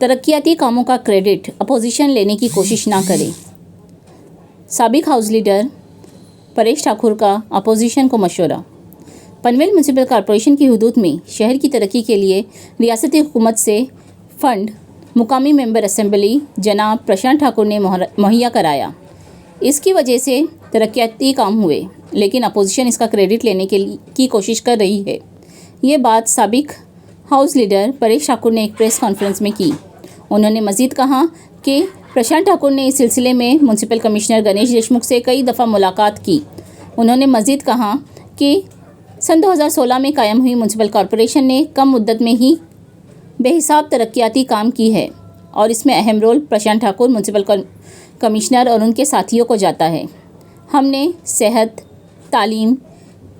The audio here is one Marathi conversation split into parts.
तरक्याती कामों का क्रेडिट अपोजिशन लेने की कोशिश ना करे। साबिक हाउस लीडर परेश ठाकुर का अपोजिशन को मशवरा। पनवेल म्यूनसिपल कॉरपोरेशन की हुदूद में शहर की तरक्की के लिए रियासती हुकूमत से फ़ंड मुकामी मेंबर असेंबली जनाब प्रशांत ठाकुर ने मुहैया कराया। इसकी वजह से तरक्याती काम हुए, लेकिन अपोजिशन इसका क्रेडिट लेने की कोशिश कर रही है। ये बात साबिक हाउस लीडर परेश ठाकुर ने एक प्रेस कॉन्फ्रेंस में की। उन्होंने मज़ीद कहा कि प्रशांत ठाकुर ने इस सिलसिले में म्यूनसिपल कमिश्नर गणेश देशमुख से कई दफ़ा मुलाकात की। उन्होंने मज़ीद कहा कि सन 2016 में कायम हुई म्यूनसिपल कॉरपोरेशन ने कम मुद्दत में ही बेहिसाब तरक्याती काम की है और इसमें अहम role Prashant Thakur municipal commissioner और उनके साथियों को जाता है। हमने सेहत, तालीम,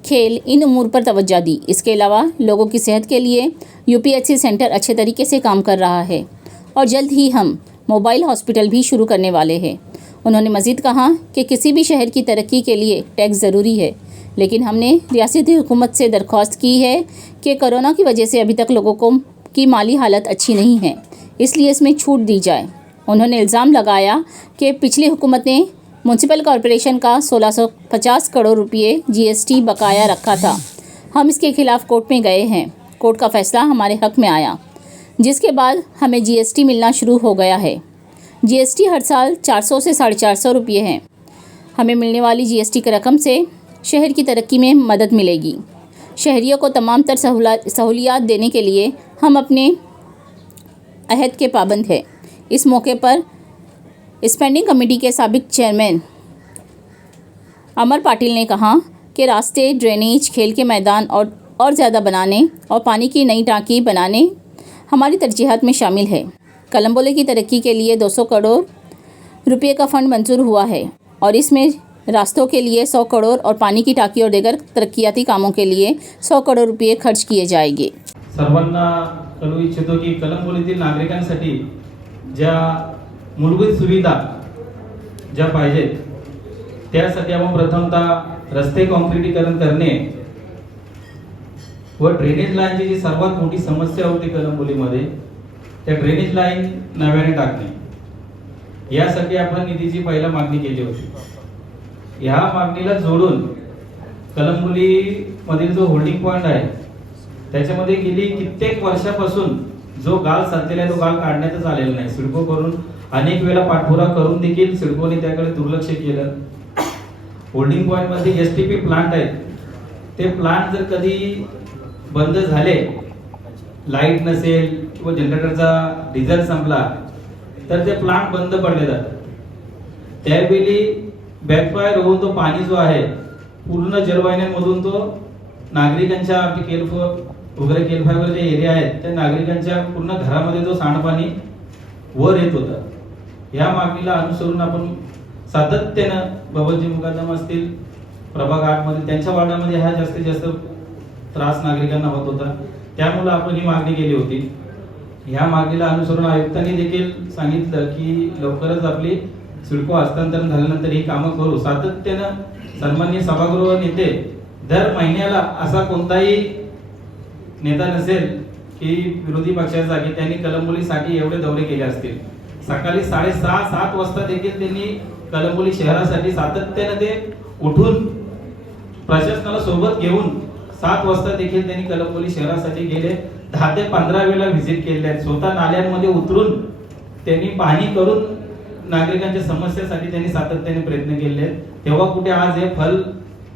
खेल इन उमूर पर तवज्जो दी। इसके अलावा लोगों की सेहत के लिए यूपीएचसी सेंटर अच्छे तरीके से काम कर रहा है और जल्द ही हम मोबाइल हॉस्पिटल भी शुरू करने वाले हैं। उन्होंने मज़ीद कहा कि किसी भी शहर की तरक्की के लिए टैक्स ज़रूरी है, लेकिन हमने रियासती हुकूमत से दरख्वास्त की है कि कोरोना की वजह से अभी तक लोगों की माली हालत अच्छी नहीं है, इसलिए इसमें छूट दी जाए। उन्होंने इल्ज़ाम लगाया कि पिछली हुकूमत ने म्यूनसिपल कॉरपोरेशन का 1650 करोड़ रुपये जीएसटी बकाया रखा था। हम इसके खिलाफ कोर्ट में गए हैं। कोर्ट का फ़ैसला हमारे हक़ में आया, जिसके बाद हमें जीएसटी मिलना शुरू हो गया है। जीएसटी हर साल 400 से 450 रुपये है। हमें मिलने वाली जीएसटी की रकम से शहर की तरक्की में मदद मिलेगी। शहरियों को तमाम तर सहूलियात देने के लिए हम अपने अहद के पाबंद हैं। इस मौके पर स्पेंडिंग कमेटी के साबिक चेयरमैन अमर पाटिल ने कहा कि रास्ते, ड्रेनेज, खेल के मैदान और ज़्यादा बनाने और पानी की नई टांकी बनाने हमारी तरजीहात में शामिल है। कलम्बोले की तरक्की के लिए 200 करोड़ रुपये का फ़ंड मंजूर हुआ है और इसमें रास्तों के लिए 100 करोड़ और पानी की टांकी और दीगर तरक्याती कामों के लिए 100 करोड़ रुपये खर्च किए जाएंगे। सर्वांना कळवू इच्छितो की कलंबोलीतील नागरिकांसाठी ज्या मूलभूत सुविधा ज्या पाहिजेत त्यासाठी आपण प्रथमतः रस्ते काँक्रिटीकरण करणे व ड्रेनेज लाईनची जी सर्वात मोठी समस्या होती कलंबोलीमध्ये त्या ड्रेनेज लाईन नव्याने टाकणे यासाठी आपण निधीची पहिला मागणी केली होती। ह्या मागणीला जोडून कलंबोली मधील जो होल्डिंग पॉइंट आहे त्याच्यामध्ये गेली कित्येक वर्षापासून जो गाळ साचलेला आहे तो गाळ काढण्यातच आलेला नाही। सिडको करून अनेक वेळा पाठपुरावा करून देखील सिडकोने त्याकडे दुर्लक्ष केलं। होल्डिंग पॉइंट मध्ये एसटीपी प्लांट आहेत, ते प्लांट जर कधी बंद झाले, लाईट नसेल किंवा जनरेटरचा डिझेल संपला तर ते प्लांट बंद पडले जातात। त्यावेळी बॅकफायर होऊन तो पाणी जो आहे पूर्ण जलवाहिन्यांमधून तो नागरिकांच्या वगैरे केलफायवर जे एरिया आहेत त्या नागरिकांच्या पूर्ण घरामध्ये तो सांडपाणी वर येत होता। या मागणीला अनुसरून आपण सातत्यानं बबलजी मुकादम असतील, प्रभाग 8 मध्ये त्यांच्या वार्डामध्ये हा जास्तीत जास्त त्रास नागरिकांना होत होता, त्यामुळे आपण ही मागणी केली होती। ह्या मागणीला अनुसरून आयुक्तांनी देखील सांगितलं की लवकरच आपली सिडको हस्तांतरण झाल्यानंतर ही कामं करू। सातत्यानं सन्माननीय सभागृह नेते दर महिन्याला असा कोणताही नेता नसेल की विरोधी पक्षाचा की त्यांनी कलंबोलीसाठी एवढे दौरे केले असतील। सकाळी 6:30-7 वाजता देखील त्यांनी कलंबोली शहरासाठी सातत्याने ते उठून प्रशासनाला सोबत घेऊन 7 वाजता देखील त्यांनी कलंबोली शहरासाठी गेले। 10 ते 15 वेळा व्हिजिट केले आहेत। स्वतः नाल्यांमध्ये उतरून त्यांनी पाहणी करून नागरिकांच्या समस्यासाठी त्यांनी सातत्याने प्रयत्न केले आहेत। तेव्हा कुठे आज हे फल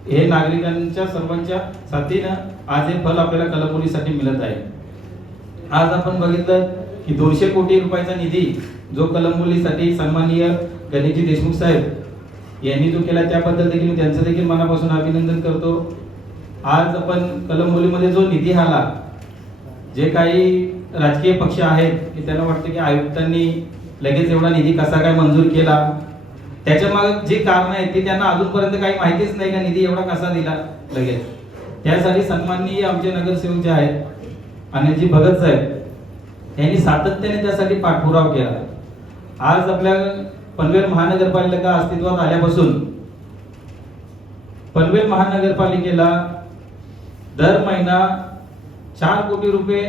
हे नागरिकांच्या सर्वांच्या साथीनं आज हे फल आपल्याला कलंबोलीसाठी मिळत आहे। आज आपण बघितलं की 200 कोटी रुपयाचा निधी जो कलंबोलीसाठी सन्माननीय गणेशजी देशमुख साहेब यांनी जो केला त्याबद्दल देखील मी त्यांचं देखील मनापासून अभिनंदन करतो। आज आपण कलंबोलीमध्ये जो निधी आला, जे काही राजकीय पक्ष आहेत की त्यांना वाटतं की आयुक्तांनी लगेच एवढा निधी कसा काय मंजूर केला, त्याच्या मागे जे कारण आहे ते त्यांना अजूनपर्यंत काही माहितीच नाही का निधी एवढा कसा दिला लगेच। त्यासाठी सन्माननीय आमचे नगरसेवक जे आहेत अनिलजी भगत साहेब यांनी सातत्याने त्यासाठी पाठपुरावा केला। आज आपल्या पनवेल महानगरपालिका अस्तित्वात आल्यापासून पनवेल महानगरपालिकेला दर महिना 4 कोटी रुपये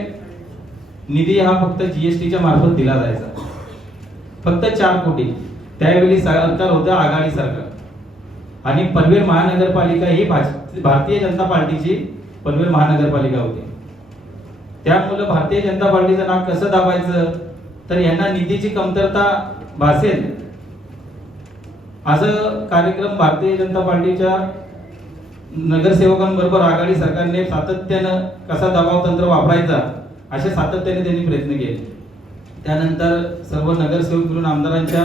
निधी हा फक्त जीएसटीच्या मार्फत दिला जायचा, फक्त 4 कोटी. त्यावेळी सरकार होतं आघाडी सरकार आणि पनवेल महानगरपालिका ही भारतीय जनता पार्टीची पनवेल महानगरपालिका होती. त्यामुळे भारतीय जनता पार्टीचं नाव कसं दाबायचं, तर यांना निधीची कमतरता भासेल असं कार्यक्रम भारतीय जनता पार्टीच्या नगरसेवकांबरोबर आघाडी सरकारने सातत्यानं कसा दबाव तंत्र वापरायचा असे सातत्याने त्यांनी प्रयत्न केले. त्यानंतर सर्व नगरसेवक मिळून आमदारांच्या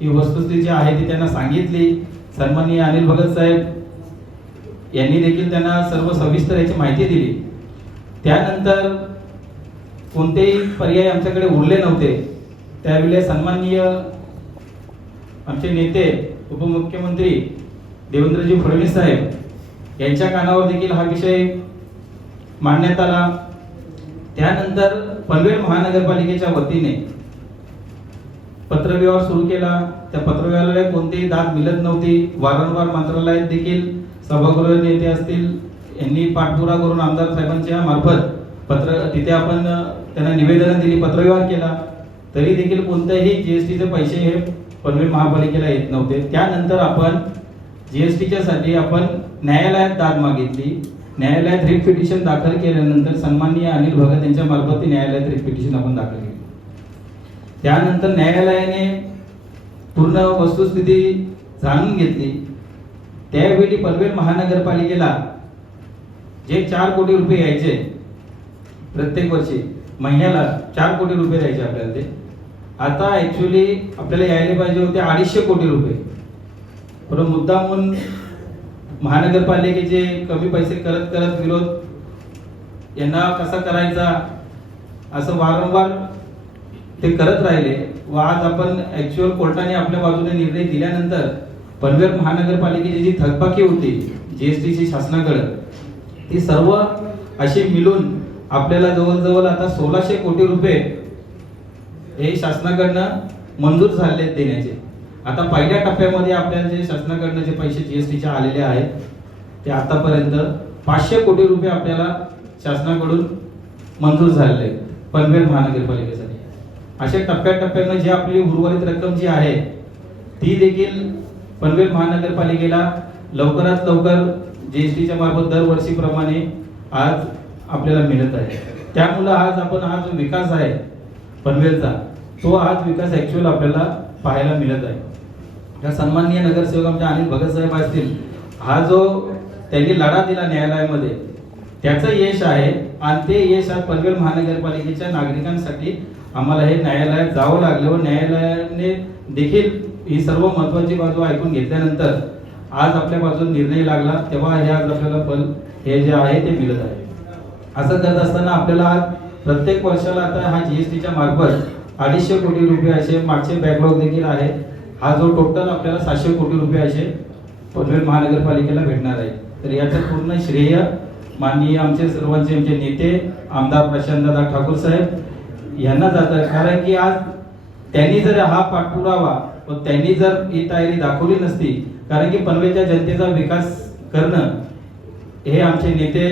ही वस्तुस्थिती जी आहे ती त्यांना सांगितली. सन्माननीय अनिल भगत साहेब यांनी देखील त्यांना सर्व सविस्तर याची माहिती दिली. त्यानंतर कोणतेही पर्याय आमच्याकडे उरले नव्हते. त्यावेळेला सन्माननीय आमचे नेते उपमुख्यमंत्री देवेंद्रजी फडणवीस साहेब यांच्या कानावर देखील हा विषय मांडण्यात आला. त्यानंतर पनवेल महानगरपालिकेच्या वतीने पत्रव्यवहार सुरू केला. त्या पत्रव्यवहाराला कोणतीही दाद मिळत नव्हती. वारंवार मंत्रालयात देखील सभागृह नेते असतील यांनी पाठपुरावा करून आमदार साहेबांच्या मार्फत तिथे आपण त्यांना निवेदन दिली, पत्रव्यवहार केला, तरी देखील कोणत्याही जीएसटीचे पैसे हे पनवेल महापालिकेला येत नव्हते. त्यानंतर आपण जीएसटीच्या साठी आपण न्यायालयात दाद मागितली. न्यायालयात रिट पिटिशन दाखल केल्यानंतर सन्माननीय अनिल भगत यांच्या मार्फत न्यायालयात रिट पिटिशन आपण दाखल केली. त्यानंतर न्यायालयाने पूर्ण वस्तुस्थिती जाणून घेतली. त्यावेळी पनवेल महानगरपालिकेला जे 4 कोटी रुपये यायचे प्रत्येक वर्षी महिन्याला 4 कोटी रुपये द्यायचे आपल्याला, ते आता ऍक्च्युअली आपल्याला यायला पाहिजे होते 250 कोटी रुपये. परंतु मुद्दामून महानगरपालिकेचे कमी पैसे करत करत विरोध यांना कसा करायचा असं वारंवार ते करत राहिले व आज आपण ऍक्च्युअल कोर्टाने आपल्या बाजूने निर्णय दिल्यानंतर पनवेल महानगरपालिकेची जी थकबाकी होती जीएसटीची शासनाकडे ती सर्व अशी मिळून आपल्याला जवळजवळ आता 1600 कोटी रुपये हे शासनाकडनं मंजूर झाले देण्याचे. आता पहिल्या टप्प्यामध्ये आपल्याला जे शासनाकडनं जे पैसे जीएसटीचे आलेले आहेत ते आतापर्यंत 500 कोटी रुपये आपल्याला शासनाकडून मंजूर झालेले आहेत पनवेल महानगरपालिकेसाठी. अशा टप्प्याटप्प्यानं जी आपली उर्वरित रक्कम जी आहे ती देखील पनवेल महानगरपालिकेला लवकरात लवकर जीएसटीच्या मार्फत दरवर्षीप्रमाणे आज आपल्याला मिळत आहे. त्यामुळे आज आपण हा जो विकास आहे पनवेलचा तो आज विकास ऍक्च्युअल आपल्याला पाहायला मिळत आहे. या सन्माननीय नगरसेवक आमच्या अनिल भगत साहेब असतील, हा जो त्यांनी लढा दिला न्यायालयामध्ये त्याचं यश आहे आणि ते यश आज पनवेल महानगरपालिकेच्या नागरिकांसाठी आम्हाला हे न्यायालयात जावं लागलं व न्यायालयाने देखील ही सर्व महत्वाची बाजू ऐकून घेतल्यानंतर आज आपल्या बाजून निर्णय लागला, तेव्हा हे आज आपल्याला फल हे जे आहे ते मिळत आहे. असं करत असताना आपल्याला आज प्रत्येक वर्षाला आता हा जीएसटीच्या मार्फत 250 कोटी रुपये असे मागचे बॅकलॉग देखील आहे. हा जो टोटल आपल्याला 700 कोटी रुपये असे पनवेल महानगरपालिकेला भेटणार आहे. तर याचं पूर्ण श्रेय माननीय आमचे सर्वांचे आमचे नेते आमदार प्रशांतदादा ठाकूर साहेब यांना जातं. कारण की आज त्यांनी जर हा पाठपुरावा व त्यांनी जर ही तयारी दाखवली नसती, कारण की पनवेलच्या जनतेचा विकास करणं हे आमचे नेते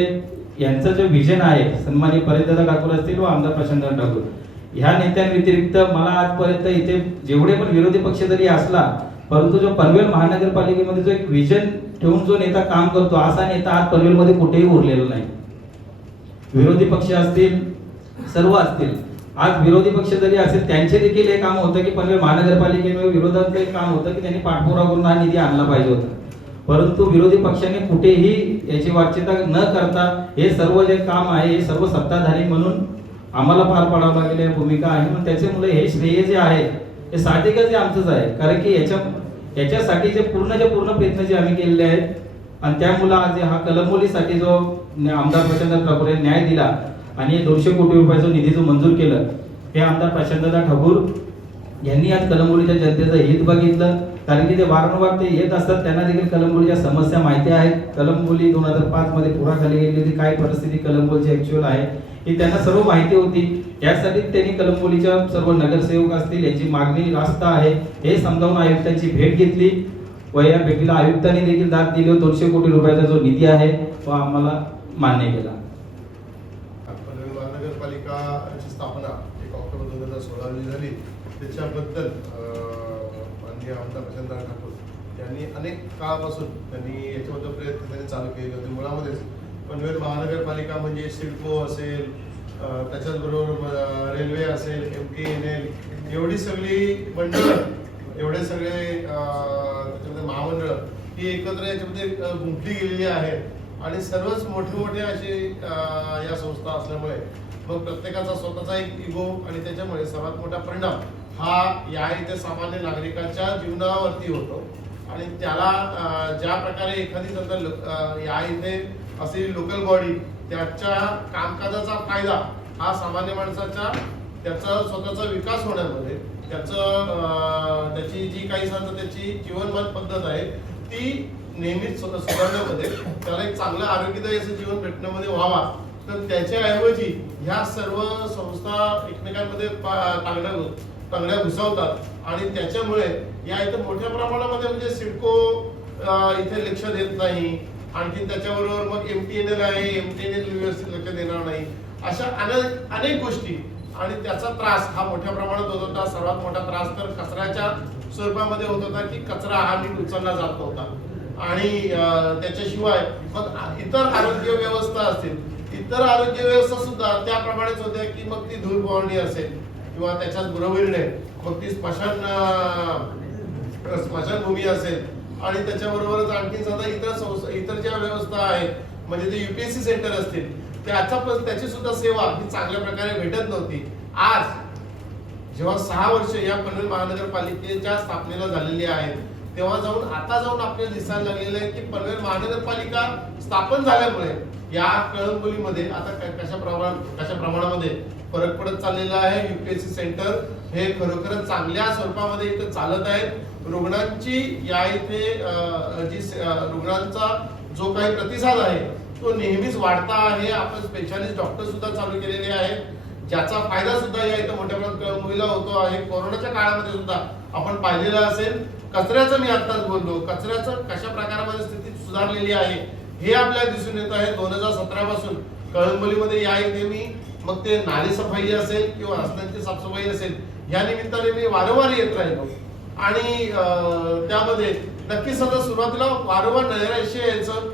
यांचं जे विजन आहे सन्माननीय परेशदादा ठाकूर असतील व आमदार प्रशांतदादा ठाकूर ह्या नेत्यांव्यतिरिक्त मला आजपर्यंत इथे जेवढे पण विरोधी पक्ष जरी असला परंतु जो पनवेल महानगरपालिकेमध्ये जो एक विजन ठेवून जो नेता काम करतो असा नेता आज पनवेलमध्ये कुठेही उरलेला नाही. विरोधी पक्ष असतील सर्व असतील, आज विरोधी पक्ष जरी असेल त्यांचे देखील हे काम होतं की पनवेल महानगरपालिकेमध्ये विरोधाचं एक काम होतं की त्यांनी पाठपुरावा करून हा निधी आणला पाहिजे होता. परंतु विरोधी पक्षाने कुठेही याची वाच्यता न करता हे सर्व जे काम आहे हे सर्व सत्ताधारी म्हणून आम्हाला पार पाडावं लागलेली भूमिका आहे. म्हणून त्याच्यामुळे हे श्रेय जे आहे हे साहजिकच आमचंच आहे. कारण की याच्यासाठी जे पूर्ण प्रयत्न जे आम्ही केलेले आहेत आणि त्यामुळे आज हा कलमोलीसाठी जो आमदार प्रशांतदादा ठाकूर यांनी न्याय दिला आणि 200 कोटी रुपयाचा निधी जो मंजूर केलं हे आमदार प्रशांतदादा ठाकूर यांनी आज कलमोलीच्या जनतेचं हित बघितलं. कारण की ते वारंवार ते येत असतात, त्यांना देखील कलमोलीच्या समस्या माहिती आहेत. कलमोली 2005 मध्ये पुराखाली गेली होती, काय परिस्थिती कलमोलीची ऍक्च्युअल आहे ही त्यांना सर्व माहिती होती. यासाठी त्यांनी कलमोलीच्या सर्व नगरसेवक असतील यांची मागणी रास्त आहे हे समजावून आयुक्तांची भेट घेतली व या भेटीला आयुक्तांनी देखील दाद दिली. 200 कोटी रुपयाचा जो निधी आहे तो आम्हाला मान्य केला. महानगरपालिका पालिकाची स्थापना 1 ऑक्टोबर 2016 रोजी झाली. त्याच्याबद्दल माननीय आमदार प्रशांत ठाकूर यांनी अनेक काळापासून त्यांनी याच्याबद्दल प्रयत्न चालू केले होते. मुळामध्येच पनवेल महानगरपालिका म्हणजे सिडको असेल, त्याच्याचबरोबर रेल्वे असेल, MTNL, एवढी सगळी मंडळं, एवढे सगळे त्याच्यामध्ये महामंडळं ही एकत्र याच्यामध्ये गुंफली गेलेली आहेत आणि सर्वच मोठे असे या संस्था असल्यामुळे मग प्रत्येकाचा स्वतःचा एक इगो आणि त्याच्यामुळे सर्वात मोठा परिणाम हा या इथे सामान्य नागरिकांच्या जीवनावरती होतो. आणि त्याला ज्या प्रकारे एखादी समजा या इथे असलेली लोकल बॉडी त्याच्या कामकाजाचा फायदा हा सामान्य माणसाच्या त्याचा स्वतःचा विकास होण्यामध्ये त्याची जी काही समजा त्याची जीवनमान पद्धत आहे ती नेहमीच सुधारण्यामध्ये त्याला एक चांगलं आरोग्यदायी असं जीवन भेटण्यामध्ये व्हावा. तर त्याच्याऐवजी ह्या सर्व संस्था एकमेकांमध्ये तांगड्या घुसवतात आणि त्याच्यामुळे या इथे मोठ्या प्रमाणामध्ये म्हणजे सिडको इथे लक्ष देत नाही. आणखी त्याच्याबरोबर मग MTNL आहे, MTNL व्यवस्थित लक्ष देणार नाही. अशा अनेक गोष्टी आणि त्याचा त्रास हा मोठ्या प्रमाणात होत होता. सर्वात मोठा त्रास तर कचऱ्याच्या स्वरूपामध्ये होत होता की कचरा हा नीट उचलला जात नव्हता. आणि त्याच्याशिवाय मग इतर आरोग्य व्यवस्था असतील, इतर आरोग्य व्यवस्था सुद्धा त्याप्रमाणेच होत्या की मग ती धूळ फवारणी असेल किंवा त्याच्याच बरोबरीने मग ती स्मशानभूमी असेल आणि त्याच्याबरोबरच आणखी सुद्धा इतर ज्या व्यवस्था आहेत म्हणजे ते UPSC सेंटर असतील त्याची सुद्धा सेवा ही चांगल्या प्रकारे भेटत नव्हती. आज जेव्हा 6 वर्ष या पनवेल महानगरपालिकेच्या स्थापनेला झालेली आहेत तेव्हा आता जाऊन आपल्याला दिसायला लागलेलं आहे की पनवेल महानगरपालिका स्थापन झाल्यामुळे या कळंबोलीमध्ये आता कशा प्रमाणामध्ये फरक पडत चाललेला आहे. UPSC सेंटर हे खरोखरच चांगल्या स्वरूपामध्ये इथे चालत आहेत. रुग्णांची या इथे रुग्णांचा जो काही प्रतिसाद आहे तो नेहमीच वाढता आहे. आपण स्पेशालिस्ट डॉक्टर सुद्धा चालू केलेले आहेत ज्याचा फायदा सुद्धा या इथे मोठ्या प्रमाणात कळंबोलीला होतो आहे. कोरोनाच्या काळामध्ये सुद्धा आपण पाहिलेलं असेल. कचऱ्याचं मी आत्ताच बोललो, कचऱ्याचं कशा प्रकारामध्ये स्थिती सुधारलेली आहे हे आपल्याला दिसून येत आहे. 2017 पासून कळंबोलीमध्ये या इथे मी मग ते नाली सफाई असेल किंवा रस्त्यांची साफसफाई असेल या निमित्ताने मी वारंवार येत राहिलो आणि त्यामध्ये नक्कीच आता सुरुवातीला वारंवार नैराश्य यायचं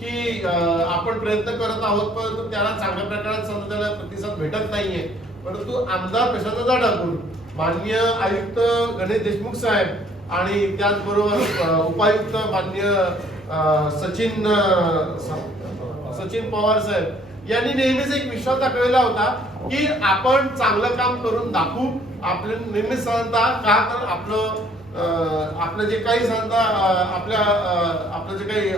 की आपण प्रयत्न करत आहोत परंतु त्याला चांगल्या प्रकारात समजा त्याला प्रतिसाद भेटत नाहीये. परंतु आमदार प्रशांत ठाकूर, माननीय आयुक्त गणेश देशमुख साहेब आणि त्याचबरोबर उपायुक्त माननीय सचिन पवार साहेब यांनी नेहमीच एक विश्वास दाखवलेला होता की आपण चांगलं काम करून दाखवू. आपले नेहमीच सांगता का तर आपलं जे काही सांगता आपलं जे काही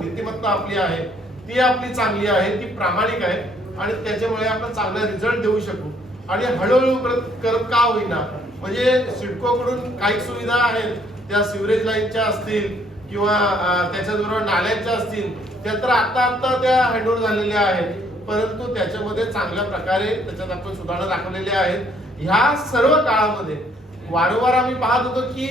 नीतिमत्ता आपली आहे ती आपली चांगली आहे, ती प्रामाणिक आहे आणि त्याच्यामुळे आपण चांगला रिझल्ट देऊ शकू. आणि हळूहळू करत का होईना म्हणजे सिडको कडून काही सुविधा आहेत त्या सिवरेज लाईनच्या असतील किंवा त्याच्याबरोबर नाल्यांच्या असतील त्या तर आता त्या हँडओव्हर झालेल्या आहेत. परंतु त्याच्यामध्ये चांगल्या प्रकारे त्याच्यात आपण सुधारणा दाखवलेल्या आहेत. ह्या सर्व काळामध्ये वारंवार आम्ही पाहत होतो की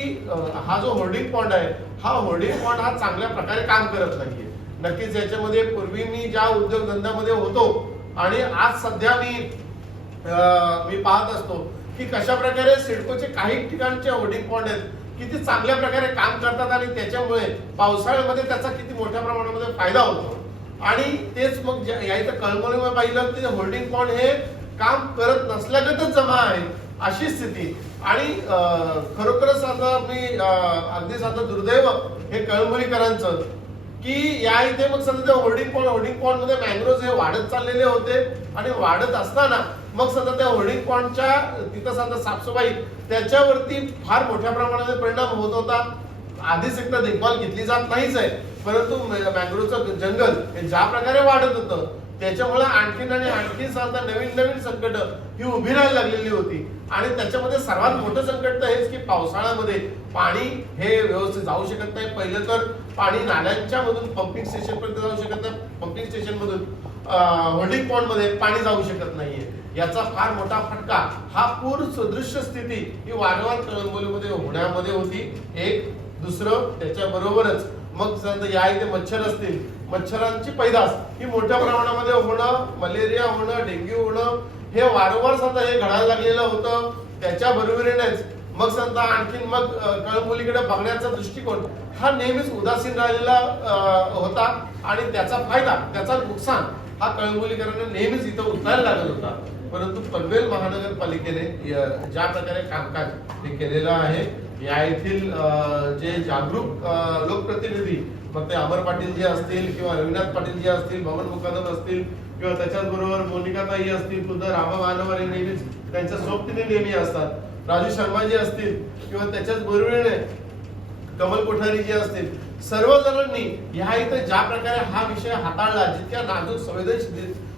हा जो होर्डिंग पॉइंट आहे हा होर्डिंग पॉइंट हा चांगल्या प्रकारे काम करत नाहीये. नक्कीच याच्यामध्ये पूर्वी मी ज्या उद्योगधंद्यामध्ये होतो आणि आज सध्या मी पाहत असतो की कशा प्रकारे सिडकोचे काही ठिकाणचे होर्डिंग पॉइंट आहेत किती चांगल्या प्रकारे काम करतात आणि त्याच्यामुळे पावसाळ्यामध्ये त्याचा किती मोठ्या प्रमाणामध्ये फायदा होतो. आणि तेच मग या इथं कळंबोलीमध्ये पाहिलं ते होल्डिंग पॉइंट हे काम करत नसल्यागतच जमा आहे अशी स्थिती. आणि खरोखरच आता मी अगदीच आता दुर्दैव हे कळंबोलीकरांचं की या इथे मग सध्या होल्डिंग पॉइंट मध्ये मँग्रोव्ह हे वाढत चाललेले होते आणि वाढत असताना मग सध्या त्या होल्डिंग पॉइंटच्या तिथं सध्या साफसफाई त्याच्यावरती फार मोठ्या प्रमाणात परिणाम होत होता. आधीच एकदा देखभाल घेतली जात नाहीच आहे परंतु मँग्रोव्हचं जंगल हे ज्या प्रकारे वाढत होतं त्याच्यामुळे आणखीन आणि आणखीन सारखा नवीन संकट ही उभी राहायला लागलेली होती. आणि त्याच्यामध्ये सर्वात मोठं संकट तर हेच की पावसाळ्यामध्ये पाणी हे व्यवस्थित जाऊ शकत नाही. पहिलं तर पाणी नाल्यांच्या मधून पंपिंग स्टेशन पर्यंत जाऊ शकत नाही. पंपिंग स्टेशन मधून होल्डिंग पॉइंट मध्ये पाणी जाऊ शकत नाहीये. याचा फार मोठा फटका हा पूर सदृश्य स्थिती ही वारंवार कळंबोलीमध्ये होण्यामध्ये होती. एक दुसरं त्याच्या बरोबरच मग या इथे मच्छर असतील मच्छरांची पैदास ही मोठ्या प्रमाणामध्ये होणं, मलेरिया होणं, डेंग्यू होणं हे वारंवार समजा हे घडायला लागलेलं होतं. त्याच्या बरोबरीनेच मग समजा आणखीन मग कळंबोलीकडे बघण्याचा दृष्टिकोन हा नेहमीच उदासीन राहिलेला होता आणि त्याचा फायदा त्याचा नुकसान हा कळंबोलीकरांना नेहमीच इथं उचलायला लागत होता. परंतु पनवेल महानगरपालिकेने ज्या प्रकारे कामकाज हे केलेलं आहे, या येथील जे जागरूक लोकप्रतिनिधी मग ते अमर पाटील जे असतील किंवा रविनाथ पाटील जे असतील, भवन मुकादम असतील किंवा त्याच्याचबरोबर मोनिकाताई असतील, खुद्द रामा मानवर नेहमीच त्यांच्या सोबतीने नेहमी असतात, राजू शर्मा जे असतील किंवा त्याच्याच बरोबरीने कमल कोठारी जे असतील, सर्वजणांनी ह्या इथे ज्या प्रकारे हा विषय हाताळला, जितक्या नाजूक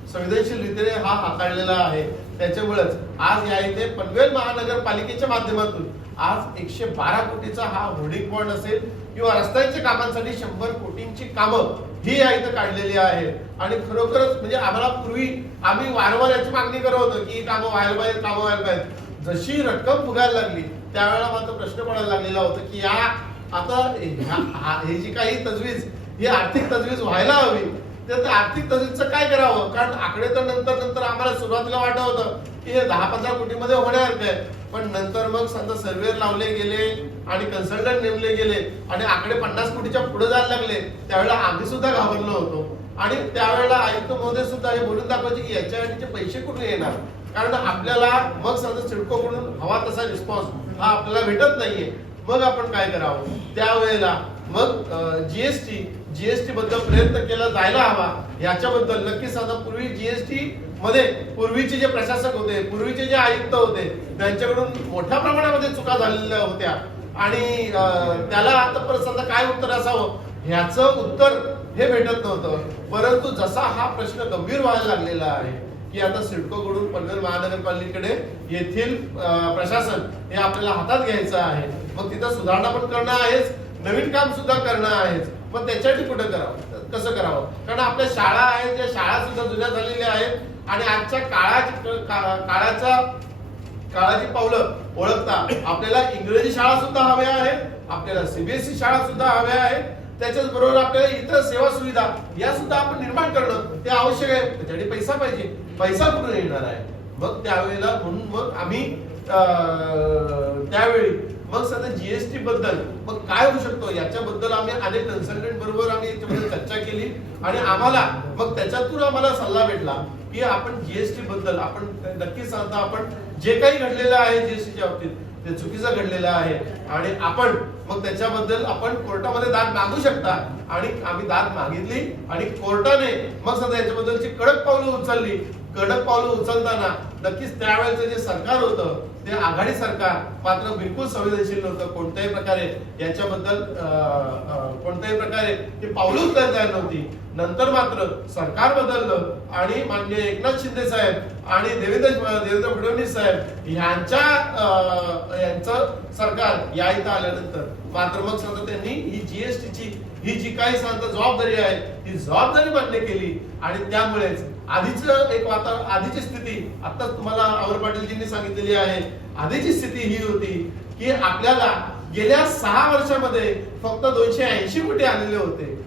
संवेदनशील रीतीने हा हाताळलेला आहे, त्याच्यामुळेच आज या इथे पनवेल महानगरपालिकेच्या माध्यमातून आज 112 कोटीचा हा होर्डिंग पॉइंट असेल किंवा रस्त्यांच्या कामांसाठी 100 कोटींची कामं ही या इथं काढलेली आहे. आणि खरोखरच म्हणजे आम्हाला पूर्वी आम्ही वारंवार याची मागणी करत होतो की कामं व्हायला पाहिजे, कामं व्हायला पाहिजे. जशी रक्कम फुगायला लागली त्यावेळेला मात्र प्रश्न पडायला लागलेला होता की या आता हे जी काही तजवीज ही आर्थिक तजवीज व्हायला हवी, तर आर्थिक तजवीजचं काय करावं. कारण आकडे तर नंतर आम्हाला सुरुवातीला वाटत होतं की हे 10-15 कोटीमध्ये होण्यासारखं आहे, पण नंतर मग समजा सर्वेअर लावले गेले आणि कन्सल्टंट नेमले गेले आणि आकडे 50 कोटीच्या पुढे जायला लागले. त्यावेळेला आम्ही सुद्धा घाबरलो होतो आणि त्यावेळेला आयुक्त महोदय सुद्धा हे बोलून दाखवायचे की याच्यासाठीचे पैसे कुठून येणार. कारण आपल्याला मग समजा सिडकोकडून हवा तसा रिस्पॉन्स हा आपल्याला भेटत नाहीये. मग आपण काय करावं. त्यावेळेला मग जीएसटी बद्दल प्रयत्न केला जायला हवा. याच्याबद्दल नक्कीच आता पूर्वी जीएसटी मध्ये पूर्वीचे जे प्रशासक होते, पूर्वीचे जे आयुक्त होते, त्यांच्याकडून मोठ्या प्रमाणामध्ये चुका झालेल्या होत्या आणि त्याला आतापर्यंत समजा काय उत्तर असावं ह्याचं उत्तर हे भेटत नव्हतं. परंतु जसा हा प्रश्न गंभीर व्हायला लागलेला आहे की आता सिडकोकडून पनवेल महानगरपालिकेकडे येथील प्रशासन हे आपल्याला हातात घ्यायचं आहे. मग तिथं सुधारणा पण करणं आहेच, नवीन काम सुद्धा करणं आहेच. मग त्याच्यासाठी कुठं करावं, कसं करावं. कारण आपल्या शाळा आहेत, त्या शाळा सुद्धा जुन्या झालेल्या आहेत आणि आजच्या काळाची पावलं ओळखता आपल्याला इंग्रजी शाळा सुद्धा हव्या आहेत, आपल्याला सीबीएसई शाळा सुद्धा हव्या आहेत. त्याच्याच बरोबर आपल्याला इतर सेवा सुविधा या सुद्धा आपण निर्माण करणं ते आवश्यक आहे. त्याच्यासाठी पैसा पाहिजे. पैसा कुठून येणार आहे. मग त्यावेळेला म्हणून मग आम्ही त्यावेळी मग सध्या जीएसटी बद्दल मग काय होऊ शकतो याच्याबद्दल आम्ही अनेक कन्सल्टंट बरोबर आम्ही याच्याबद्दल चर्चा केली आणि आम्हाला मग त्याच्यातून आम्हाला सल्ला भेटला की आपण जीएसटी बद्दल आपण नक्कीच सांगता आपण जे काही घडलेलं आहे जीएसटीच्या बाबतीत ते चुकीचं घडलेलं आहे आणि आपण मग त्याच्याबद्दल आपण कोर्टामध्ये दाद मागू शकता. आणि आम्ही दाद मागितली आणि कोर्टाने मग सध्या याच्याबद्दलची कडक पावलं उचलली. कडक पावलं उचलताना नक्कीच त्यावेळेचं जे सरकार होतं ते आघाडी सरकार मात्र बिलकुल संवेदनशील नव्हतं. कोणत्याही प्रकारे याच्याबद्दल कोणत्याही प्रकारे ते पावलं उचलता येत नव्हती. नंतर मात्र सरकार बदललं आणि माननीय एकनाथ शिंदे साहेब आणि देवेंद्र फडणवीस साहेब यांचं सरकार या इथं आल्यानंतर मात्र मग समजा त्यांनी ही जीएसटीची ही जी काही सांगता जबाबदारी आहे ती जबाबदारी मान्य केली आणि त्यामुळेच आधीची स्थिती आता तुम्हाला अमर पाटीलजींनी सांगितलेली आहे. आधीची स्थिती ही होती की आपल्याला गेल्या 6 वर्षामध्ये फक्त 280 कोटी आलेले होते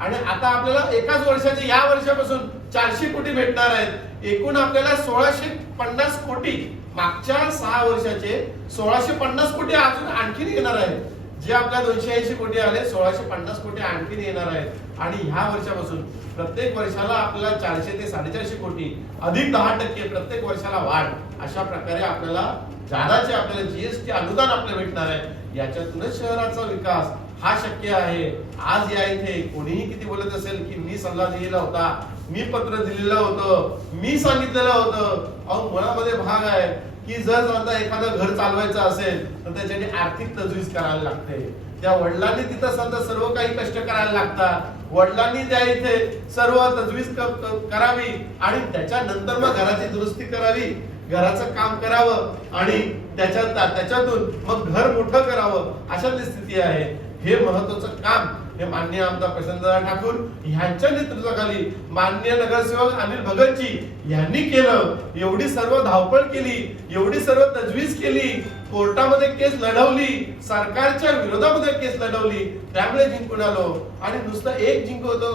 आणि आता आपल्याला एकाच वर्षाचे या वर्षापासून 400 कोटी भेटणार आहेत. एकूण आपल्याला 1650 कोटी मागच्या 6 वर्षाचे 1650 कोटी अजून आणखीन येणार आहेत. जे आपल्या 280 कोटी आले 1650 कोटी आणखीन येणार आहेत आणि ह्या वर्षापासून प्रत्येक वर्षाला आपल्याला 400 ते 450 कोटी अधिक 10% प्रत्येक वर्षाला वाढ अशा प्रकारे आपल्याला जादाचे आपल्याला जीएसटी अनुदान आपल्याला भेटणार आहे. याच्यातूनच शहराचा विकास हा शक्य आहे. आज या इथे कोणीही किती बोलत असेल की मी सल्ला दिलेला होता, मी पत्र दिलेलं होतं, मी सांगितलेलं होतं. अहो मुळामध्ये भाग आहे की जर समजा एखादं घर चालवायचं असेल तर त्याच्यासाठी आर्थिक तजवीज करायला लागते. त्या वडिलांनी तिथं समजा सर्व काही कष्ट करायला लागतात. वडिलांनी त्या इथे सर्व तजवीज करावी आणि त्याच्यानंतर मग घराची दुरुस्ती करावी, घराचं काम करावं आणि त्याच्यातून मग घर मोठं करावं अशातली स्थिती आहे. हे महत्वाचं काम हे माननीय आमदार प्रशांतदादा ठाकूर यांच्या नेतृत्वाखाली माननीय नगरसेवक अनिल भगतजी यांनी केलं. एवढी सर्व धावपळ केली, एवढी सर्व तजवीज केली, कोर्टामध्ये केस लढवली, सरकारच्या विरोधामध्ये केस लढवली, त्यामुळे जिंकून आलो. आणि नुसतं एक जिंकवतो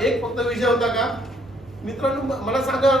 एक फक्त विषय होता का मित्रांनो मला सांगा.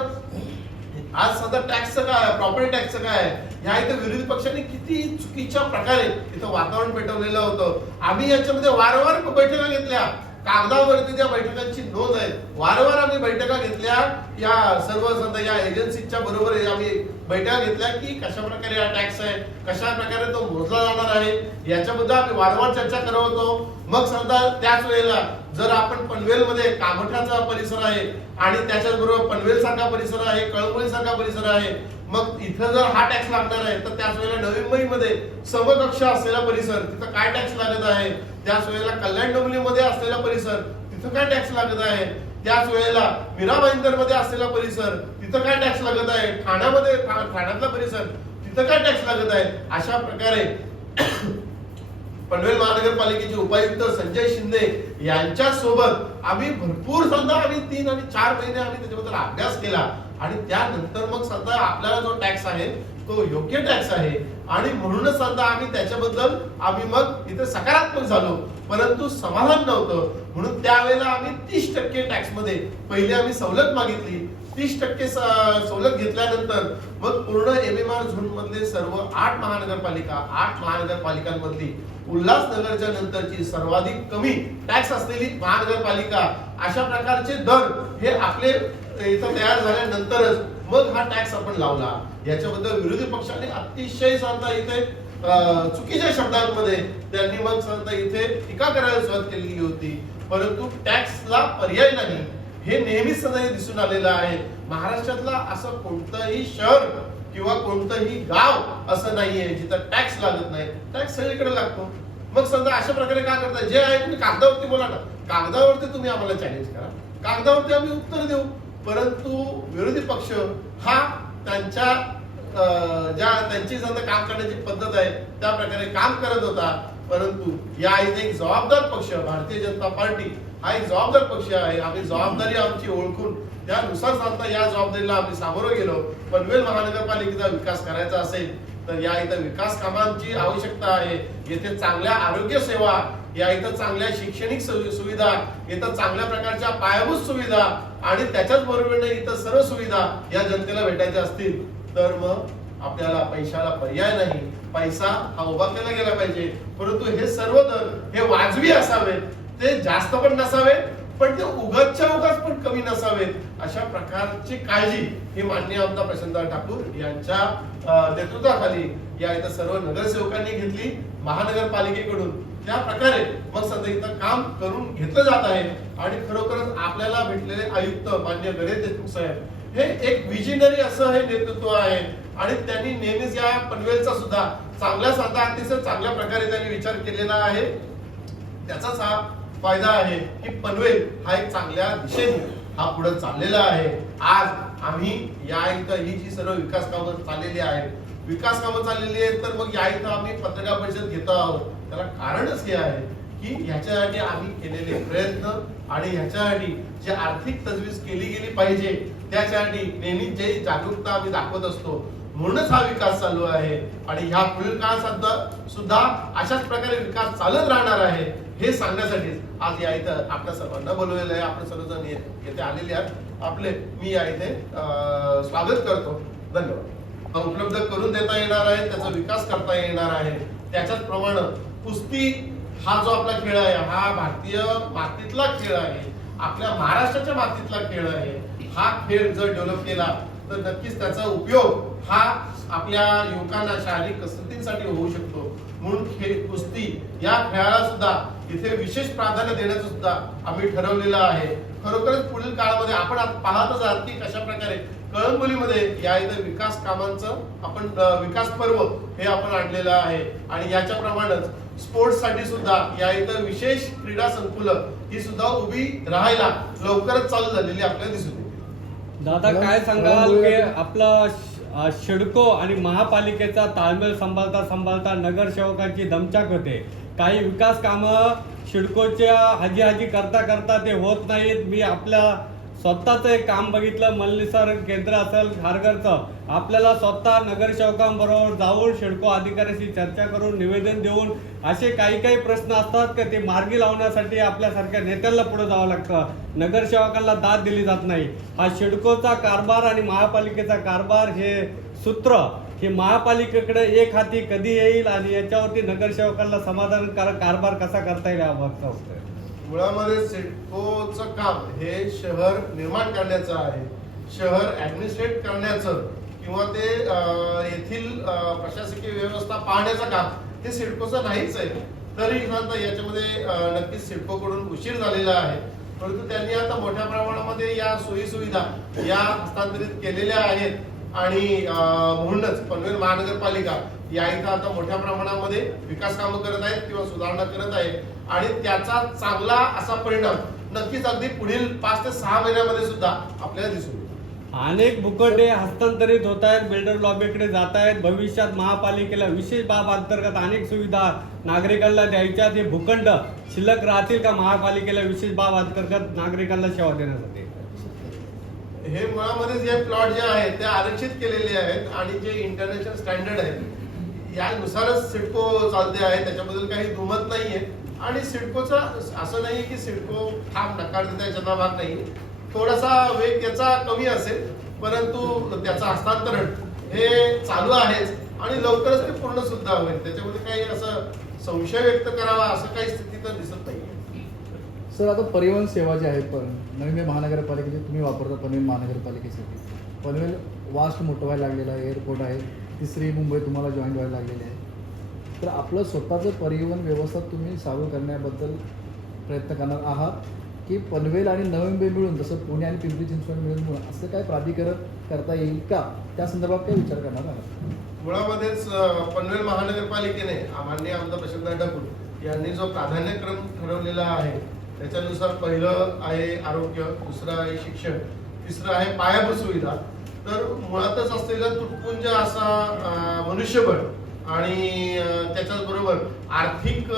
आज सध्या टॅक्सचं काय, प्रॉपर्टी टॅक्सचं काय, ह्या इथं विरोधी पक्षांनी किती चुकीच्या प्रकारे इथं वातावरण पेटवलेलं होतं. आम्ही याच्यामध्ये वारंवार बैठका घेतल्या, कागदावरती त्या बैठकांची नोंद आहे. वारंवार आम्ही बैठका घेतल्या, या सर्व समजा या एजन्सीच्या बरोबर आम्ही बैठका घेतल्या की कशा प्रकारे हा टॅक्स आहे, कशा प्रकारे तो मोजला जाणार आहे, याच्याबद्दल आम्ही वारंवार चर्चा करत होतो. मग समजा त्याच वेळेला जर आपण पनवेलमध्ये कामठाचा परिसर आहे आणि त्याच्याचबरोबर पनवेल सारखा परिसर आहे, कळंबोली सारखा परिसर आहे, मग इथं जर हा टॅक्स लागणार आहे तर त्याच वेळेला नवी मुंबईमध्ये समकक्ष असलेला परिसर तिथं काय टॅक्स लागत आहे, त्याच वेळेला कल्याण डोंबिवलीमध्ये असलेला परिसर तिथं काय टॅक्स लागत आहे, त्याच वेळेला मीरा भाईंदर मध्ये असलेला परिसर तिथं काय टॅक्स लागत आहे, ठाण्यातला परिसर तिथं काय टॅक्स लागत आहे. अशा प्रकारे पनवेल महानगरपालिकेचे उपायुक्त संजय शिंदे यांच्या सोबत आम्ही भरपूर समजा आम्ही 3 आणि 4 महिने आम्ही त्याच्याबद्दल अभ्यास केला आणि त्यानंतर मग समजा आपल्याला जो टॅक्स आहे तो योग्य टॅक्स आहे आणि म्हणूनच समजा आम्ही त्याच्याबद्दल आम्ही मग इथे सकारात्मक झालो. परंतु समाधान नव्हतं म्हणून त्यावेळेला आम्ही 30% टॅक्स मध्ये पहिले आम्ही सवलत मागितली. 30% सवलत घेतल्यानंतर मग पूर्ण MMR झोन मधले सर्व 8 महानगरपालिकांमधली उल्हासनगरच्या नंतरची सर्वाधिक कमी टॅक्स असलेली महानगरपालिका, अशा प्रकारचे दर हे आपले इथं तयार झाल्यानंतरच मग हा टॅक्स आपण लावला. याच्याबद्दल विरोधी पक्षाने अतिशय सांगता इथे चुकीच्या शब्दांमध्ये त्यांनी मग सांगता इथे टीका करायला सुरुवात केलेली होती. परंतु टॅक्सला पर्याय नाही हे नेहमीच सदैव दिसून आलेलं आहे. महाराष्ट्रातला असं कोणतंही शहर किंवा कोणतंही गाव असं नाहीये जिथं टॅक्स लागत नाही. टॅक्स सगळीकडे लागतो. मग समजा अशा प्रकारे काय करता, जे आहे तुम्ही कागदावरती बोला ना, कागदावरती तुम्ही आम्हाला चॅलेंज करा, कागदावरती आम्ही उत्तर देऊ. परंतु विरोधी पक्ष हा त्यांच्या त्यांची समजा काम करण्याची पद्धत आहे त्या प्रकारे काम करत होता. परंतु या इथे एक जबाबदार पक्ष भारतीय जनता पार्टी हा एक जबाबदार पक्ष आहे. आम्ही जबाबदारी आमची ओळखून त्यानुसार सांगता या जबाबदारीला आम्ही सामोरं गेलो. पनवेल महानगरपालिकेचा विकास करायचा असेल तर या इथं विकास कामांची आवश्यकता आहे. येथे चांगल्या आरोग्य सेवा, या इथं चांगल्या शैक्षणिक सुविधा, इथं चांगल्या प्रकारच्या पायाभूत सुविधा आणि त्याच्याच बरोबरीने इथं सर्व सुविधा या जनतेला भेटायच्या असतील तर मग आपल्याला पैशाला पर्याय नाही. पैसा हा उभा केला गेला पाहिजे. परंतु हे सर्व दर हे वाजवी असावेत, ते जास्त पण नसावेत पण ते उगाचच्या उगाच पण कमी नसावेत. अशा प्रकारची काळजी ही माननीय आमदार प्रशांत ठाकूर यांच्या नेतृत्वाखाली या इथं सर्व नगरसेवकांनी घेतली. महानगरपालिकेकडून त्या प्रकारे मग सध्या इथं काम करून घेतलं जात आहे आणि खरोखरच आपल्याला भेटलेले आयुक्त माननीय गणेश देशमुख साहेब हे एक विजनरी असं हे नेतृत्व आहे आणि त्यांनी नेहमीच या पनवेलचा सुद्धा चांगल्या साधा अतिशय चांगल्या प्रकारे त्यांनी विचार केलेला आहे. त्याचाच हा फायदा आहे की पनवेल हा एक चांगल्या दिशेने हा पुढे चाललेला आहे. आज आम्ही या इथं ही जी सर्व विकास कामं चाललेली आहेत, विकास कामं चाललेली आहेत तर मग या इथं आम्ही पत्रकार परिषद घेतो आहोत. त्याला कारणच हे आहे की ह्याच्यासाठी आम्ही केलेले प्रयत्न आणि ह्याच्यासाठी जी आर्थिक तजवीज केली गेली पाहिजे त्याच्यासाठी नेहमी जे जागरूकता आम्ही दाखवत असतो म्हणूनच हा विकास चालू आहे आणि ह्या पुढील काळात सुद्धा अशाच प्रकारे विकास चालत राहणार आहे हे सांगण्यासाठी आज या इथं आपल्या सर्वांना बोलवलेलं आहे. आपण सर्वजण येथे आलेले आहेत. आपले मी या इथे स्वागत करतो. धन्यवाद. उपलब्ध करून देता येणार आहे, त्याचा विकास करता येणार आहे. त्याच्याच प्रमाणे कुस्ती हा जो आपला खेळ आहे हा भारतीय मातीतला खेळ आहे, आपल्या महाराष्ट्राच्या मातीतला खेळ आहे. हा खेळ जर डेव्हलप केला तर नक्कीच त्याचा उपयोग हा आपल्या युवकांना शारीरिक कसरतींसाठी होऊ शकतो. म्हणून कुस्ती या खेळाला सुद्धा इथे विशेष प्राधान्य देण्याचं सुद्धा आम्ही ठरवलेलं आहे. खरोखरच पुढील काळामध्ये आपण पाहतच आहात की कशा प्रकारे कळंबोलीमध्ये या इथे विकास कामांचं आपण विकास पर्व हे आपण आणलेलं आहे आणि याच्याप्रमाणेच स्पोर्ट्स साठी सुद्धा या इथं विशेष क्रीडा संकुल ही सुद्धा उभी राहायला लवकरच चालू झालेली आपल्याला दिसून येते. दादा काय सांगाल की आपला सिडको आणि महापालिकेचा ताळमेळ सांभाळता नगरसेवकांची दमछाक होते. काही विकास कामं सिडकोच्या हाजी करता ते होत नाहीत. मी आपल्या स्वतःचं एक काम बघितलं, मलनिसर्ग केंद्र असेल खारघरचं, आपल्याला स्वतः नगरसेवकांबरोबर जाऊन सिडको अधिकाऱ्याशी चर्चा करून निवेदन देऊन असे काही काही प्रश्न असतात की ते मार्गी लावण्यासाठी आपल्यासारख्या नेत्याला पुढे जावं लागतं, नगरसेवकांना दाद दिली जात नाही. हा सिडकोचा कारभार आणि महापालिकेचा कारभार हे सूत्र हे महापालिकेकडे एक हाती कधी येईल आणि याच्यावरती नगरसेवकांना समाधानकारक कारभार कसा करता येईल याबाबतचा होतं. मुळामध्ये सिडकोचं काम हे शहर निर्माण करण्याचं आहे, शहर ऍडमिनिस्ट्रेट करण्याचं किंवा ते येथील प्रशासकीय व्यवस्था पाहण्याचं काम हे सिडकोचं नाहीच आहे. तरी आता याच्यामध्ये नक्कीच सिडकोकडून उशीर झालेला आहे, परंतु त्यांनी आता मोठ्या प्रमाणामध्ये या सोयी सुविधा या हस्तांतरित केलेल्या आहेत आणि म्हणूनच पनवेल महानगरपालिका या इथं आता मोठ्या प्रमाणामध्ये विकास कामं करत आहेत किंवा सुधारणा करत आहेत आणि त्याचा चांगला असा परिणाम नक्कीच अगदी पुढील 5 ते 6 महिन्यामध्ये सुद्धा आपल्याला दिसून येईल. अनेक भूखंडे हस्तांतरित होत आहेत, बिल्डर लॉबीकडे जात आहेत. भविष्यात महापालिकेला विशेष बाब अंतर्गत अनेक सुविधा नागरिकांना द्यायच्या, ते भूखंड शिल्लक राहतील का महापालिकेला विशेष बाब अंतर्गत नागरिकांना सेवा देण्यासाठी? हे मुळामध्ये जे प्लॉट जे आहेत ते आरक्षित केलेले आहेत आणि जे इंटरनॅशनल स्टँडर्ड आहेत यानुसारच सिडको चालते आहे, त्याच्याबद्दल काही दुमत नाहीये. आणि सिडकोचा असं नाही की सिडको ठाम नकार देता याच्यातला भाग नाही, थोडासा वेग त्याचा कमी असेल, परंतु त्याचं हस्तांतरण हे चालू आहेच आणि लवकरच ते पूर्ण सुद्धा होईल. त्याच्यामध्ये काही असं संशय व्यक्त करावा असं काही स्थिती तर दिसत नाही. सर, आता परिवहन सेवा जी आहे पण नवी महानगरपालिकेची तुम्ही वापरता पनवेल महानगरपालिकेसाठी, पनवेल वास्ट मोठं व्हायला लागलेलं आहे, एअरपोर्ट आहे, तिसरी मुंबई तुम्हाला जॉईन व्हायला लागलेली आहे, तर आपलं स्वतःचं परिवहन व्यवस्था तुम्ही चालू करण्याबद्दल प्रयत्न करणार आहात की पनवेल आणि नवी मुंबई मिळून, जसं पुणे आणि पिंपरी चिंचवड मिळून असं काय प्राधिकरण करता येईल का, त्या संदर्भात काय विचार करणार आहात? मुळामध्येच पनवेल महानगरपालिकेने माननीय आमदार प्रशांत ठाकूर यांनी जो प्राधान्यक्रम ठरवलेला आहे त्याच्यानुसार पहिलं आहे आरोग्य, दुसरं आहे शिक्षण, तिसरं आहे पायाभूत सुविधा. तर मुळातच असलेलं तुटपुंज असा मनुष्यबळ आणि त्याच्याचबरोबर आर्थिक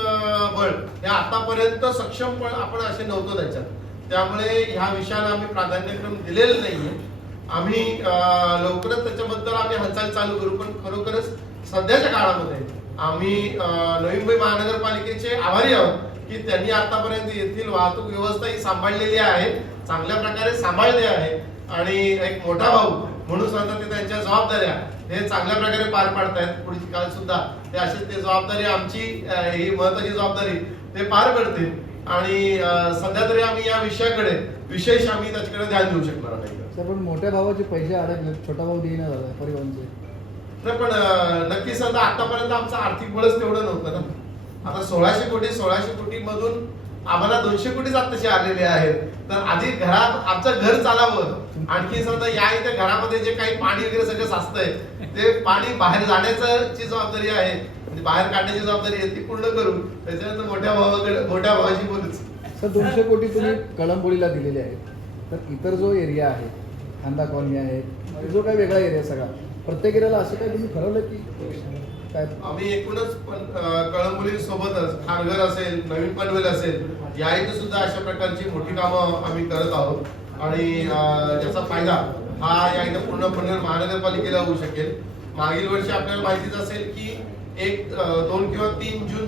बळ हे आतापर्यंत सक्षमपण आपण असे नव्हतो त्याच्यात. त्यामुळे ह्या विषयाला आम्ही प्राधान्यक्रम दिलेलं नाहीये. आम्ही लवकरच त्याच्याबद्दल आम्ही हालचाल चालू करू, पण खरोखरच सध्याच्या काळामध्ये आम्ही नवी मुंबई महानगरपालिकेचे आभारी आहोत की त्यांनी आतापर्यंत येथील वाहतूक व्यवस्था ही सांभाळलेली आहे, चांगल्या प्रकारे सांभाळली आहे आणि एक मोठा भाऊ म्हणून सुद्धा ते त्यांच्या जबाबदाऱ्या हे चांगल्या प्रकारे पार पाडतायत. पुढील काळ सुद्धा ते अशीच ते जबाबदारी आमची ही महत्वाची जबाबदारी ते पार पडतील आणि सध्या तरी आम्ही या विषयाकडे विशेष आम्ही त्याच्याकडे ध्यान देऊ शकणार नाही. सर, पण मोठ्या भावाचे पैसे अडकले, छोटा भाऊ देईना झाला परिवहनचे. नाही, पण नक्कीच आता आतापर्यंत आमचं आर्थिक बळच तेवढं नव्हतं ना. आता 1600 कोटी मधून आम्हाला 200 कोटीच आत्ताचे आलेले आहेत. तर आधी घरात आमचं घर चालावं, आणखी समजा या इथे घरामध्ये जे काही पाणी वगैरे सगळं साचतंय ते पाणी बाहेर जाण्याची जबाबदारी आहे, म्हणजे बाहेर काढण्याची जबाबदारी आहे ती पूर्ण करू. त्याच्यानंतर मोठ्या भावाशी बोलूच. सर, 200 कोटी तुम्ही कळंबोलीला दिलेले आहेत, तर इतर जो एरिया आहे, खांदा कॉलनी आहे, जो काही वेगळा एरिया सगळा, प्रत्येक एरियाला असं काही तुम्ही ठरवलं की काय? आम्ही एकूणच कळंबोली सोबतच खारघर असेल, नवीन पनवेल असेल, या इथे सुद्धा अशा प्रकारची मोठी कामं आम्ही करत आहोत आणि ज्याचा फायदा हा या इथे पूर्ण पनवेल महानगरपालिकेला होऊ शकेल. मागील वर्षी आपल्याला माहितीच असेल की 2 किंवा 3 जून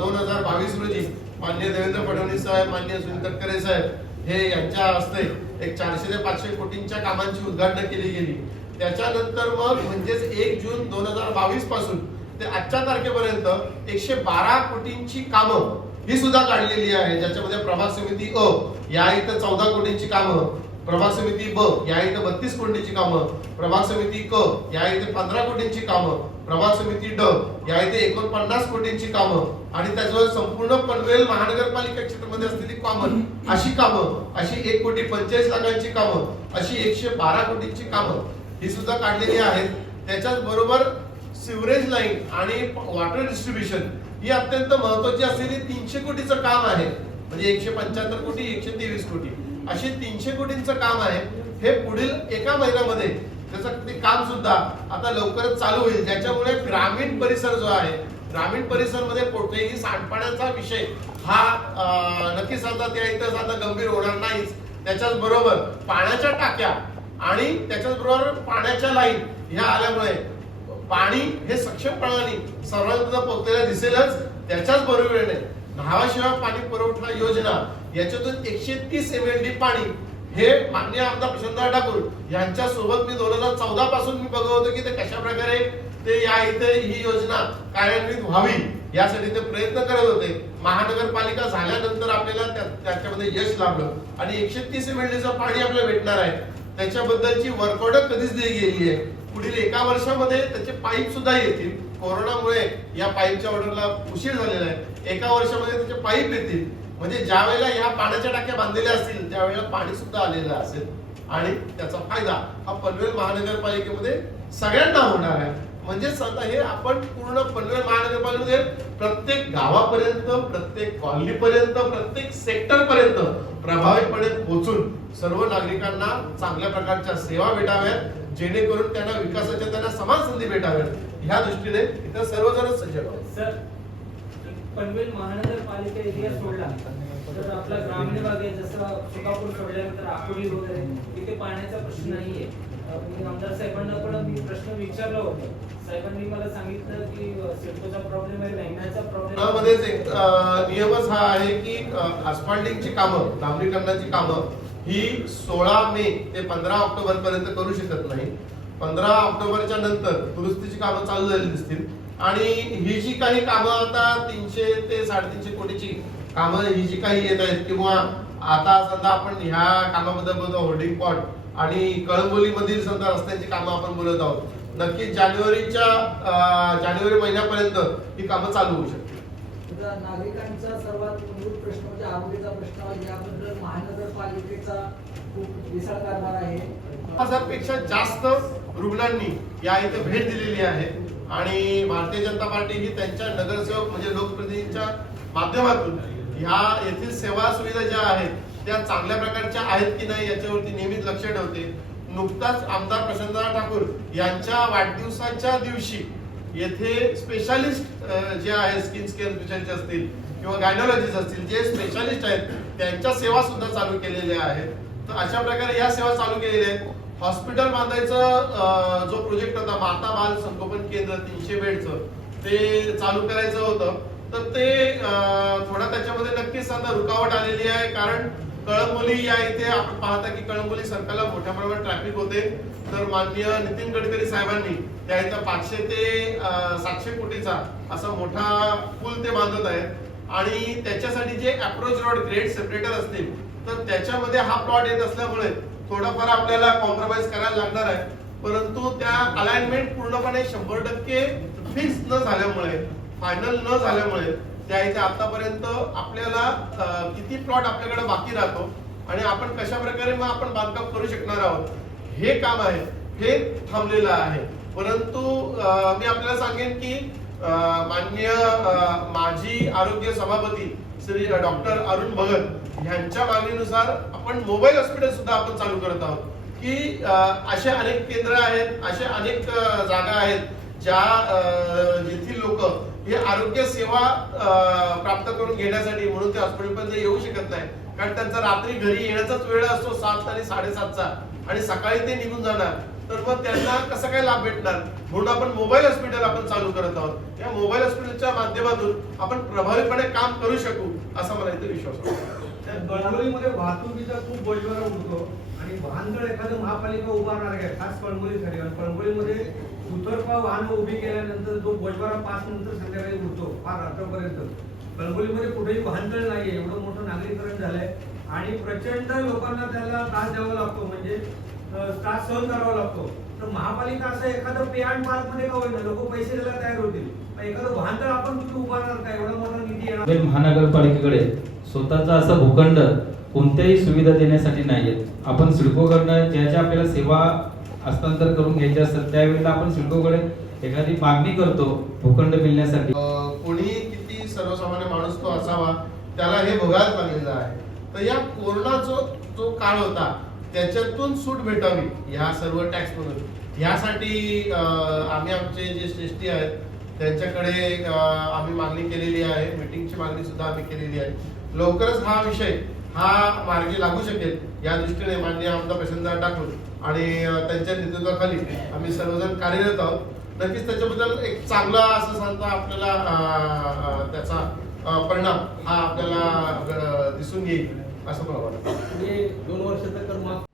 2022 रोजी माननीय देवेंद्र फडणवीस साहेब, माननीय सुनील तटकरे साहेब हे यांच्या हस्ते एक 400 ते 500 कोटींच्या कामांची उद्घाटन केली गेली. त्याच्यानंतर मग म्हणजेच 1 जून 2022 पासून ते आजच्या तारखेपर्यंत 112 कोटींची कामं ही सुद्धा काढलेली आहे, ज्याच्यामध्ये प्रभाग समिती अ या इथं 14 कोटींची कामं, प्रभाग समिती ब या इथं 32 कोटींची कामं, प्रभाग समिती क या इथे 15 कोटींची कामं, प्रभाग समिती ड या इथे 49 कोटींची कामं आणि त्याच्यावर संपूर्ण पनवेल महानगरपालिका क्षेत्रामध्ये असलेली कॉमन अशी कामं, अशी 1 कोटी 45 लाखांची कामं, अशी 112 कोटींची कामं ही सुद्धा काढलेली आहेत. त्याच्याच बरोबर सिवरेज लाईन आणि वॉटर डिस्ट्रीब्युशन ही अत्यंत महत्वाची असलेली 300 कोटीचं काम आहे, म्हणजे 175 कोटी 123 कोटी अशी 300 कोटींचं काम आहे. हे पुढील एका महिन्यामध्ये त्याचं ते काम सुद्धा आता लवकरच चालू होईल, ज्याच्यामुळे ग्रामीण परिसर जो आहे, ग्रामीण परिसर मध्ये कोठेही सांडपाण्याचा विषय हा नक्कीच आता त्या इथं आता गंभीर होणार नाहीच त्याच्याच बरोबर पाण्याच्या टाक्या आणि त्याच्याच बरोबर पाण्याच्या लाईन ह्या आल्यामुळे पाणी हे सक्षमपणाने सर्वांपर्यंत पोहोचलेलं दिसेलच. त्याच्याच बरोबरीने न्हावाशिवाय पाणी पुरवठा योजना याच्यातून 130 MLD पाणी हे माननीय आमदार प्रशांतदादा ठाकूर यांच्या सोबत मी 2014 पासून मी बघत होतो की ते कशा प्रकारे ते या इथे ही योजना कार्यान्वित व्हावी यासाठी ते प्रयत्न करत होते. महानगरपालिका झाल्यानंतर आपल्याला त्याच्यामध्ये यश लाभलं आणि 130 MLDचं पाणी आपल्याला भेटणार आहे. त्याच्याबद्दलची वर्क ऑर्डर कधीच दिली गेली आहे. पुढील 1 वर्षामध्ये त्याचे पाईप सुद्धा येतील. कोरोनामुळे या पाईपच्या ऑर्डरला उशीर झालेला आहे. 1 वर्षामध्ये त्याचे पाईप येतील. म्हणजे ज्या वेळेला ह्या पाण्याच्या टाक्या बांधलेल्या असतील त्यावेळेला पाणी सुद्धा आलेलं असेल आणि त्याचा फायदा हा पनवेल महानगरपालिकेमध्ये सगळ्यांना होणार आहे. म्हणजे आता हे आपण पूर्ण पनवेल महानगरपालिकेमध्ये प्रत्येक गावापर्यंत, प्रत्येक कॉलनीपर्यंत, प्रत्येक सेक्टर पर्यंत प्रभावीपणे पोहोचून सर्व नागरिकांना चांगल्या प्रकारच्या सेवा भेटाव्यात जेणेकरून त्यांना विकासाच्या त्यांना समान संधी भेटाव्यात ह्या दृष्टीने इथं सर्वजण सज्ज आहोत. सर, पनवेल महानगरपालिका एरिया सोडला तर आपला ग्रामीण भाग आहे, जसं सुकापूर सोडल्यानंतर आकुर्डी वगैरे तिथे पाण्याचा प्रश्न नाहीये. मी आमदार साहेबांना पण मी प्रश्न विचारला होता. साहेबांनी मला सांगितलं की सिडकोचा प्रॉब्लेम आहे, महिन्याचा प्रॉब्लेम मध्येच एक नियमच हा आहे की अस्फाल्टिंगची कामं, डांबरीकरणाची कामं ही 16 मे ते 15 ऑक्टोबर पर्यंत करू शकत नाही. 15 ऑक्टोबरच्या नंतर दुरुस्तीची कामं चालू झाली दिसतील आणि ही जी काही कामं आता 300 ते 350 कोटीची कामं ही जी काही येत आहेत किंवा आता समजा आपण ह्या कामाबद्दल बोलतो होर्डिंग पॉट आणि कळंबोलीमधील समजा रस्त्यांची कामं आपण बोलत आहोत. नक्कीच जानेवारी महिन्यापर्यंत ही कामं चालू होऊ शकतील. नागरिकांचा सर्वात मूलभूत प्रश्न म्हणजे आरोग्याचा प्रश्न. याबद्दल महानगरपालिकेचा खूप विशाळ कारभार आहे. 1000पेक्षा जास्त रुग्णांनी या इथे भेट दिलेली आहे आणि भारतीय जनता पार्टी ही त्यांच्या नगरसेवक म्हणजे लोकप्रतिनिधींच्या माध्यमातून ह्या येथील सेवा सुविधा ज्या आहेत त्या चांगल्या प्रकारच्या आहेत की नाही याच्यावरती नेहमीच लक्ष ठेवते. नुकताच आमदार प्रशांतदादा ठाकूर यांच्या वाढदिवसाच्या दिवशी येथे स्पेशालिस्ट जे आहेत, स्किन केअर स्पेशालिस्ट असतील किंवा गायनॉलॉजिस्ट असतील, जे स्पेशालिस्ट आहेत त्यांच्या सेवा सुद्धा चालू केलेल्या आहेत. तर अशा प्रकारे या सेवा चालू केलेल्या आहेत. हॉस्पिटल बांधायचं जो प्रोजेक्ट होता माता बाल संगोपन केंद्र 300 बेडचं ते चालू करायचं होतं तर ते थोडा त्याच्यामध्ये नक्कीच आता रुकावट आलेली आहे. कारण कळंबोली या इथे आपण पाहता की कळंबोली सर्कलला मोठ्या प्रमाणात ट्रॅफिक होते. तर माननीय नितीन गडकरी साहेबांनी त्या इथं 500 ते 700 कोटीचा असा मोठा पूल ते बांधत आहेत आणि त्याच्यासाठी जे अप्रोच रोड ग्रेड सेपरेटर असतील तर त्याच्यामध्ये हा प्लॉट येत असल्यामुळे थोडंफार आपल्याला कॉम्प्रोमाइज करायला लागणार आहे. परंतु त्या अलाइनमेंट पूर्णपणे 100% फिक्स न झाल्यामुळे, फायनल न झाल्यामुळे त्या इथे आतापर्यंत आपल्याला किती प्लॉट आपल्याकडे बाकी राहतो आणि आपण कशा प्रकारे मग आपण बांधकाम करू शकणार आहोत हे काम आहे हे थांबलेलं आहे. परंतु मी आपल्याला सांगेन की माननीय माजी आरोग्य सभापती श्री डॉक्टर अरुण भगत यांच्या मागणीनुसार आपण मोबाईल हॉस्पिटल सुद्धा आपण चालू करत आहोत की असे अनेक केंद्र आहेत, असे अनेक जागा आहेत ज्या येथील लोक हे आरोग्य सेवा प्राप्त करून घेण्यासाठी म्हणून ते हॉस्पिटलपर्यंत येऊ शकत नाही. कारण त्यांचा रात्री घरी येण्याचाच वेळ असतो 7 आणि 7:30चा आणि सकाळी ते निघून जाणार. तर मग त्यांना कसं काय लाभ भेटणार म्हणून आपण मोबाईल हॉस्पिटल आपण चालू करत आहोत. या मोबाईल हॉस्पिटलच्या माध्यमातून आपण प्रभावीपणे काम करू शकू असा मला इथे विश्वास वाटतो. कळंबोलीमध्ये वाहतुकीचा खूप बोजवारा उडतो आणि वाहन जर एखादं महापालिका उभारणार आहे खास कळंबोलीसाठी, कळंबोलीमध्ये दुतर्फा वाहन उभी केल्यानंतर जो बोजवारा 5 नंतर संध्याकाळी उडतो फार रात्रपर्यंत. कळंबोलीमध्ये कुठेही वाहनतळ नाहीये, एवढं मोठं नागरीकरण झालंय आणि प्रचंड लोकांना त्याला त्रास द्यावा लागतो, म्हणजे त्रास सहन करावा लागतो. तर महापालिका असं एखादं पे अँड पार्क मध्ये का होईना लोक पैसे द्यायला तयार होतील, एखादं वाहनतळ आपण कुठे उभारणार का, एवढा मोठा निधी येणार. महानगरपालिकेकडे स्वतःचा असं भूखंड कोणत्याही सुविधा देण्यासाठी नाहीये. आपण सिडकोकडनं ज्या ज्या आपल्याला सेवा हस्तांतर करून घ्यायचे असतात त्यावेळेला आपण सिडकोकडे एखादी मागणी करतो भूखंड मिळण्यासाठी. कोणी किती सर्वसामान्य माणूस तो असावा त्याला हे भोगायला लागलेलं आहे. तर या कोरोना जो काळ होता त्याच्यातून सूट भेटावी ह्या सर्व टॅक्स मधून यासाठी आम्ही आमचे जे श्रेष्ठी आहेत त्यांच्याकडे आम्ही मागणी केलेली आहे. मीटिंगची मागणी सुद्धा आम्ही केलेली आहे. लवकरच हा विषय हा मार्गी लागू शकेल या दृष्टीने माननीय आमदार प्रशांत ठाकूर आणि त्यांच्या नेतृत्वाखाली आम्ही सर्वजण कार्यरत आहोत. नक्कीच त्याच्याबद्दल एक चांगला असं सांगता आपल्याला त्याचा परिणाम हा आपल्याला दिसून येईल असं मला वाटतं. म्हणजे 2 वर्षाचा कर माफ